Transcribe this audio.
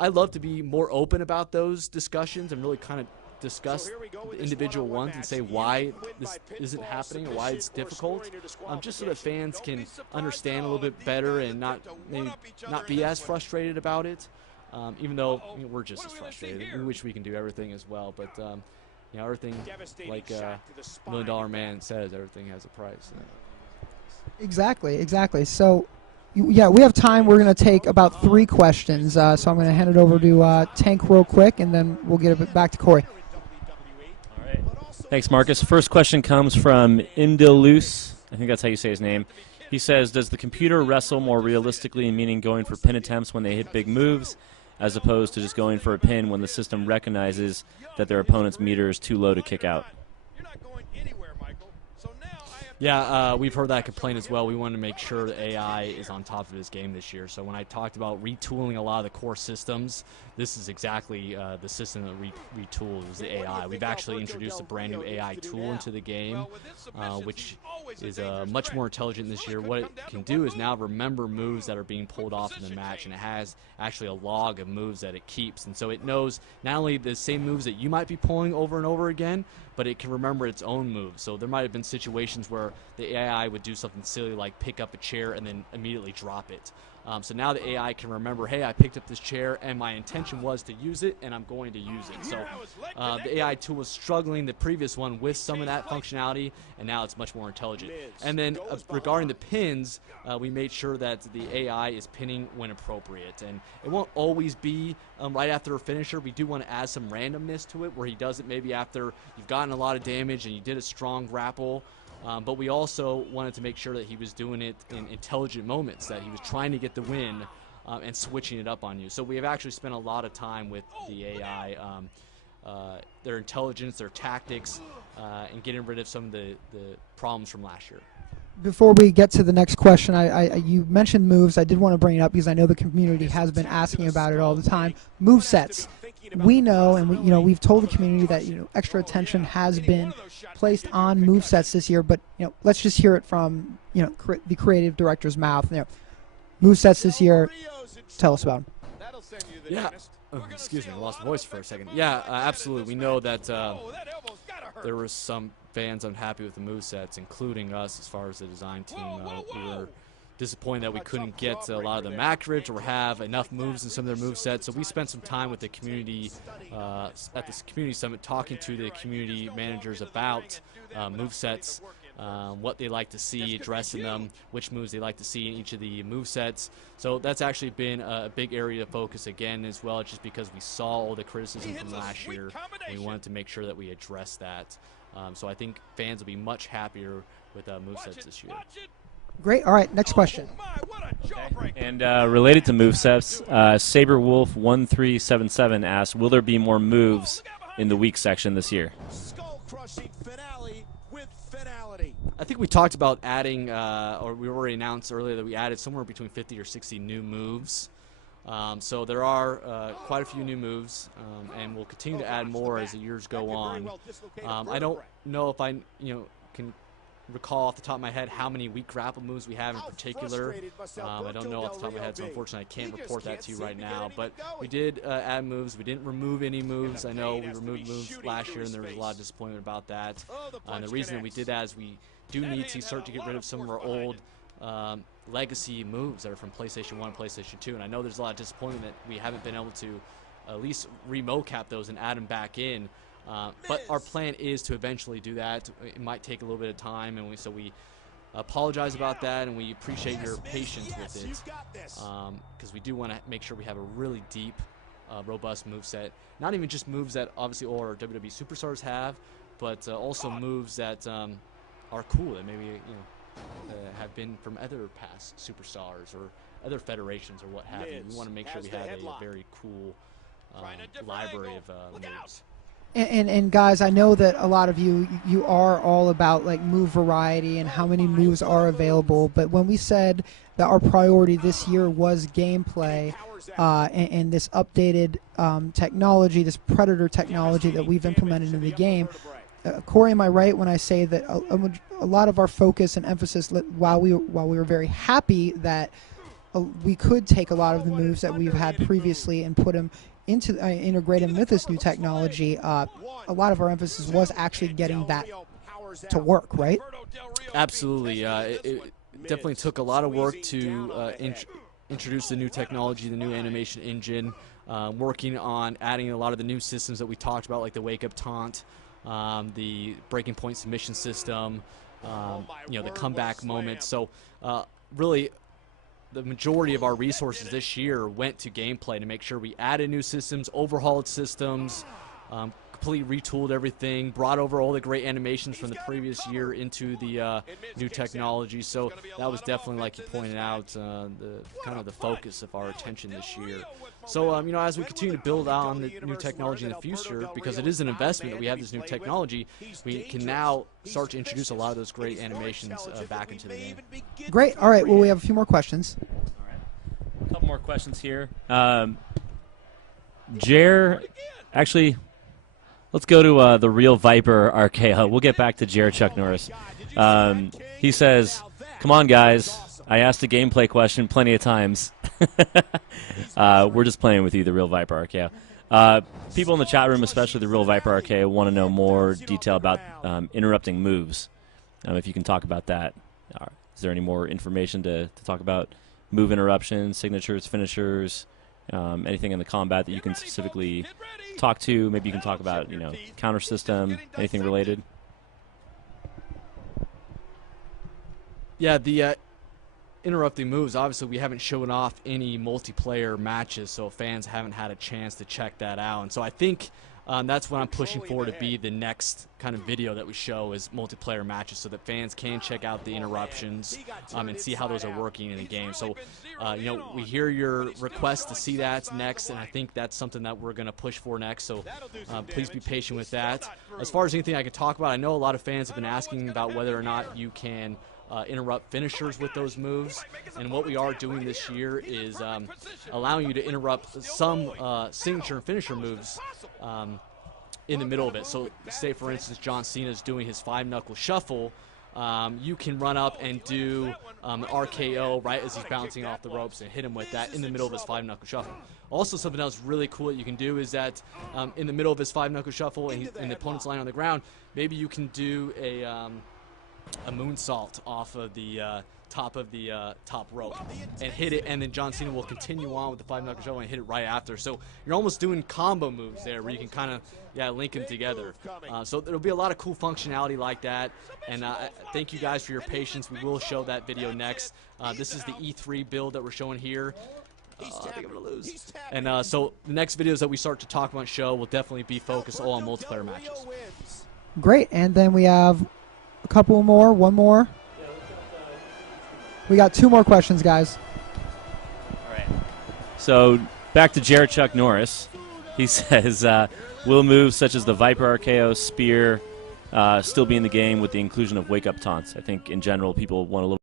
I'd love to be more open about those discussions and really kind of discuss the individual ones and say why this isn't happening or why it's difficult, just so that fans can understand a little bit better and not be as frustrated about it. Even though we're just as frustrated, we wish we can do everything as well. But everything, like $1 Million Man says, everything has a price. Exactly. So, yeah, we have time. We're going to take about 3 questions. So I'm going to hand it over to Tank real quick, and then we'll get it back to Corey. All right. Thanks, Marcus. First question comes from Indilus. I think that's how you say his name. He says, does the computer wrestle more realistically, meaning going for pin attempts when they hit big moves, as opposed to just going for a pin when the system recognizes that their opponent's meter is too low to kick out? Yeah, we've heard that complaint as well. We want to make sure that AI is on top of his game this year. So when I talked about retooling a lot of the core systems, this is exactly the system that we retooled, is the AI. We've actually introduced a brand new AI tool into the game, which is much more intelligent this year. What it can do is now remember moves that are being pulled off in the match, and it has actually a log of moves that it keeps. And so it knows not only the same moves that you might be pulling over and over again, but it can remember its own moves. So there might have been situations where the AI would do something silly like pick up a chair and then immediately drop it. So now the AI can remember, hey, I picked up this chair and my intention was to use it and I'm going to use it. So the AI tool was struggling, the previous one, with some of that functionality, and now it's much more intelligent. And then regarding the pins, we made sure that the AI is pinning when appropriate. And it won't always be right after a finisher. We do want to add some randomness to it where he does it maybe after you've gotten a lot of damage and you did a strong grapple. But we also wanted to make sure that he was doing it in intelligent moments, that he was trying to get the win and switching it up on you. So we have actually spent a lot of time with the AI, their intelligence, their tactics, and getting rid of some of the problems from last year. Before we get to the next question, you mentioned moves. I did want to bring it up because I know the community has been asking about it all the time. Move sets. We know, and we've told the community that extra attention has been placed on move sets this year. But let's just hear it from the creative director's mouth. Move sets this year. Tell us about them. Yeah. Oh, excuse me, I lost my voice for a second. Yeah, absolutely. We know that there were some fans unhappy with the movesets, including us as far as the design team. We were disappointed that we couldn't get a lot of them accurate or have enough moves in some of their movesets. So we spent some time with the community at this community summit talking to the community managers about movesets, what they like to see, addressing them, which moves they like to see in each of the movesets. So that's actually been a big area of focus again as well, just because we saw all the criticism from last year, and we wanted to make sure that we address that. So I think fans will be much happier with movesets this year. Great. All right, next question. Okay. And related to movesets, SaberWolf1377 asks, will there be more moves in the weak section this year? I think we talked about adding, or we already announced earlier that we added somewhere between 50 or 60 new moves. So there are quite a few new moves, and we'll continue to add more as the years go on. I don't know if I can recall off the top of my head how many weak grapple moves we have in particular. I don't know off the top of my head, so unfortunately I can't report that to you right now. But we did add moves. We didn't remove any moves. I know we removed moves last year, and there was a lot of disappointment about that. And the reason that we did that is we do need to start to get rid of some of our old legacy moves that are from PlayStation 1 and PlayStation 2. And I know there's a lot of disappointment that we haven't been able to at least re-mocap those and add them back in. But our plan is to eventually do that. It might take a little bit of time, and so we apologize about that, and we appreciate your patience with it, because we do want to make sure we have a really deep, robust moveset. Not even just moves that obviously all our WWE superstars have, but also moves that are cool, that maybe have been from other past superstars or other federations or what have you. We want to make sure we have a very cool library of moves. And guys, I know that a lot of you are all about like move variety and how many moves are available. But when we said that our priority this year was gameplay and this updated technology, this Predator technology that we've implemented in the game, Corey, am I right when I say that a lot of our focus and emphasis, while we were very happy that we could take a lot of the moves that we've had previously and put them into integrate them with this new technology. A lot of our emphasis was actually getting that to work, right? Absolutely. It definitely took a lot of work to introduce the new technology, the new animation engine, working on adding a lot of the new systems that we talked about, like the wake-up taunt, the breaking point submission system, the comeback moment. So really, the majority of our resources this year went to gameplay to make sure we added new systems, overhauled systems, completely retooled everything, brought over all the great animations from the previous year into the new technology. So that was definitely, like you pointed out, the kind of the focus of our attention this year. So as we continue to build on the new technology in the future, because it is an investment that we have this new technology, we can now start to introduce a lot of those great animations back into the game. Great. All right. Well, we have a few more questions. All right. A couple more questions here. Jer, actually, let's go to the Real Viper RKO. We'll get back to Jer Chuck Norris. He says, "Come on, guys. I asked a gameplay question plenty of times." We're just playing with you, the Real Viper RKO. People in the chat room, especially the Real Viper RKO, want to know more detail about interrupting moves. If you can talk about that. Is there any more information to talk about move interruptions, signatures, finishers, anything in the combat that you can specifically talk to? Maybe you can talk about, counter system, anything related? Yeah, the interrupting moves, obviously we haven't shown off any multiplayer matches, so fans haven't had a chance to check that out. And so I think that's what I'm pushing for to be the next kind of video that we show is multiplayer matches, so that fans can check out the interruptions and see how those are working in a game. So we hear your request to see that next, and I think that's something that we're going to push for next. So please be patient with that. As far as anything I could talk about, I know a lot of fans have been asking about whether or not you can interrupt finishers with those moves, and what we are doing this year is allowing you to interrupt some signature and finisher moves in the middle of it. So say, for instance, John Cena's doing his 5-knuckle shuffle. You can run up and do RKO right as he's bouncing off the ropes and hit him with that in the middle of his 5-knuckle shuffle. Also, something else really cool that you can do is that in the middle of his 5-knuckle shuffle and the opponent's lying on the ground, maybe you can do a moonsault off of the top of the top rope and hit it, and then John Cena will continue on with the 5-knuckle shuffle and hit it right after. So you're almost doing combo moves there where you can kind of link them together. So there'll be a lot of cool functionality like that, and thank you guys for your patience. We will show that video next. This is the E3 build that we're showing here. I think I'm going to lose. And so the next videos that we start to talk about and show will definitely be focused all on multiplayer matches. Great. And then we have a couple more, one more. We got 2 more questions, guys. All right. So back to Jared Chuck Norris. He says, will moves such as the Viper RKO, Spear still be in the game with the inclusion of wake-up taunts? I think in general people want a little